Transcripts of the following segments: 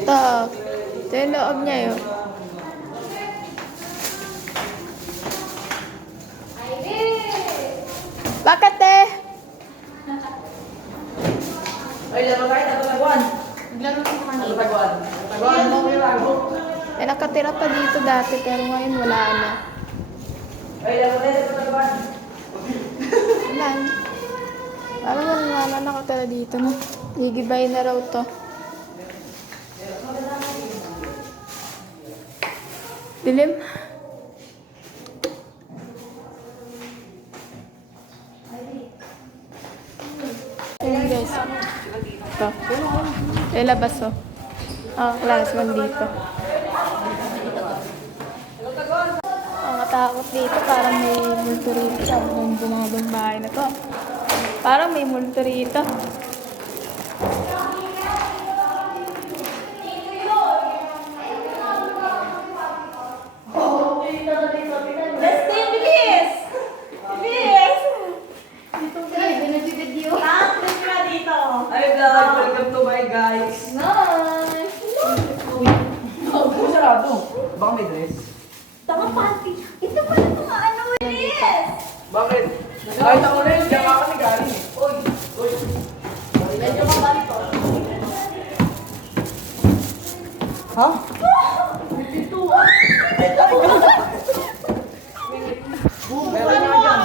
Ito. Ito yung loob niya yun. Bakit eh? Ay, laro tayo, tatagwan. Naglaro ko kanina. Tatagwan. Tatagwan mo yung lago. Eh, nakatira pa dito dati pero ngayon wala na. Ay, laro tayo, tatagwan. Wala na. Parang wala na nakatira dito no. Gigibay na raw to. Dilim. Ayun guys. Ito. Eh, labas oh. Oh, class 1 dito. Ang katakot dito, parang may multo rito. Sabi ko yung bumabang bahay na to. Parang may multo rito. Justin, bilis! Bilis! Dito ka rin, binibidyo. Bilis ka dito. Ay, vlog, welcome to my guys. Nice! Ano sarado? Baka may dress? Tama, panty. Ito pala mga ano, bilis! Bakit? Kahit ako rin, diyan ka kami galing eh. Uy! Uy! Medyo mabalik ko. Ha? Meron nga dyan.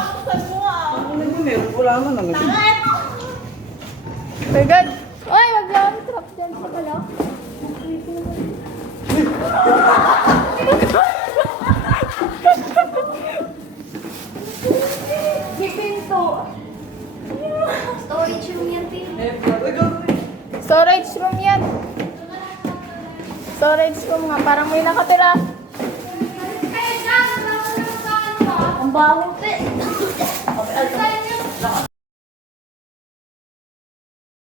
Meron, wala naman ang gabi. My God! Ay, wag lang. Trap dyan sa pala. May pinto. Storage room yan, Tim. Uy, gagawin. Storage room yan. Storage room nga. Parang may nakatira. Ang baho.